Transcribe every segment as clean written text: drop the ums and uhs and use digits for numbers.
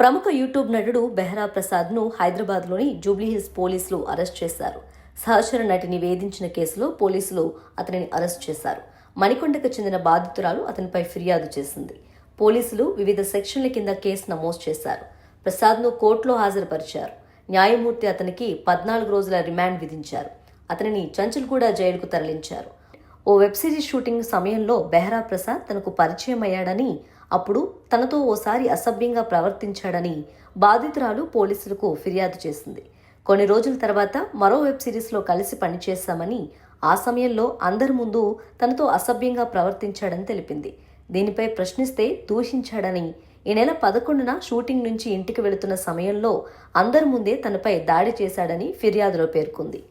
ప్రముఖ యూట్యూబ్ నటుడు బెహ్రా ప్రసాద్ను హైదరాబాద్లోని జూబ్లీహిల్స్ పోలీసులు అరెస్ట్ చేశారు. సహచర నటిని వేధించిన కేసులో పోలీసులు అతనిని అరెస్ట్ చేశారు. మణికొండకు చెందిన బాధితురాలు అతనిపై ఫిర్యాదు చేసింది. పోలీసులు వివిధ సెక్షన్ల కింద కేసు నమోదు చేశారు. ప్రసాద్ను కోర్టులో హాజరుపరిచారు. న్యాయమూర్తి అతనికి 14 రోజుల రిమాండ్ విధించారు. అతనిని చంచల్గూడ జైలుకు తరలించారు. ఓ వెబ్ సిరీస్ షూటింగ్ సమయంలో బెహ్రా ప్రసాద్ తనకు పరిచయం అయ్యాడని, అప్పుడు తనతో ఓసారి అసభ్యంగా ప్రవర్తించాడని బాధితురాలు పోలీసులకు ఫిర్యాదు చేసింది. కొన్ని రోజుల తర్వాత మరో వెబ్ సిరీస్లో కలిసి పనిచేశామని, ఆ సమయంలో అందరి ముందు తనతో అసభ్యంగా ప్రవర్తించాడని తెలిపింది. దీనిపై ప్రశ్నిస్తే దూషించాడని, ఈ నెల 11న షూటింగ్ నుంచి ఇంటికి వెళుతున్న సమయంలో అందరి ముందే తనపై దాడి చేశాడని ఫిర్యాదులో పేర్కొంది.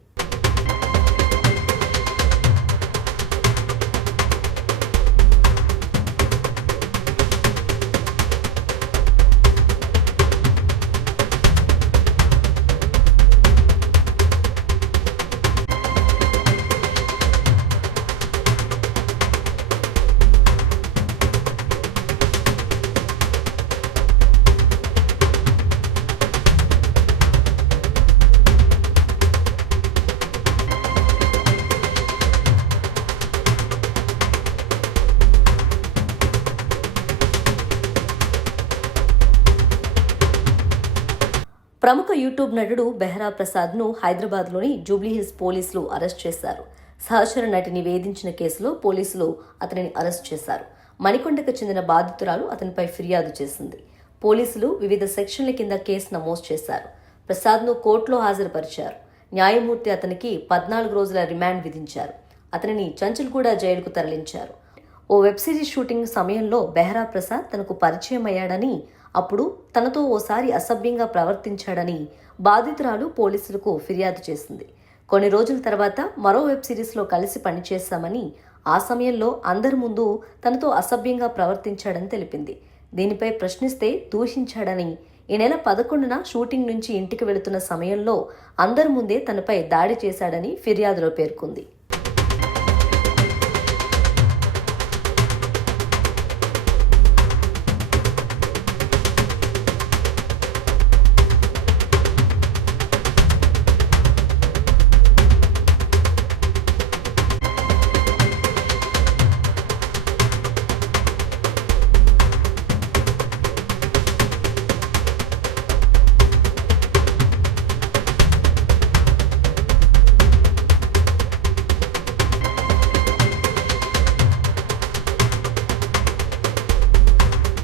ప్రముఖ యూట్యూబ్ నటుడు బెహ్రా ప్రసాద్ను హైదరాబాద్లోని జూబ్లీహిల్స్ పోలీసులు అరెస్ట్ చేశారు. సహచర నటిని వేధించిన కేసులో పోలీసులు అతనిని అరెస్ట్ చేశారు. మణికొండకు చెందిన బాధితురాలు అతనిపై ఫిర్యాదు చేసింది. పోలీసులు వివిధ సెక్షన్ల కింద కేసు నమోదు చేశారు. ప్రసాద్ను కోర్టులో హాజరుపరిచారు. న్యాయమూర్తి అతనికి 14 రోజుల రిమాండ్ విధించారు. అతనిని చంచల్గూడ జైలుకు తరలించారు. ఓ వెబ్ సిరీస్ షూటింగ్ సమయంలో బెహ్రా ప్రసాద్ తనకు పరిచయం అయ్యాడని, అప్పుడు తనతో ఓసారి అసభ్యంగా ప్రవర్తించాడని బాధితురాలు పోలీసులకు ఫిర్యాదు చేసింది. కొన్ని రోజుల తర్వాత మరో వెబ్ సిరీస్లో కలిసి పనిచేశామని, ఆ సమయంలో అందరి ముందు తనతో అసభ్యంగా ప్రవర్తించాడని తెలిపింది. దీనిపై ప్రశ్నిస్తే దూషించాడని, ఈ నెల 11న షూటింగ్ నుంచి ఇంటికి వెళుతున్న సమయంలో అందరి ముందే తనపై దాడి చేశాడని ఫిర్యాదులో పేర్కొంది.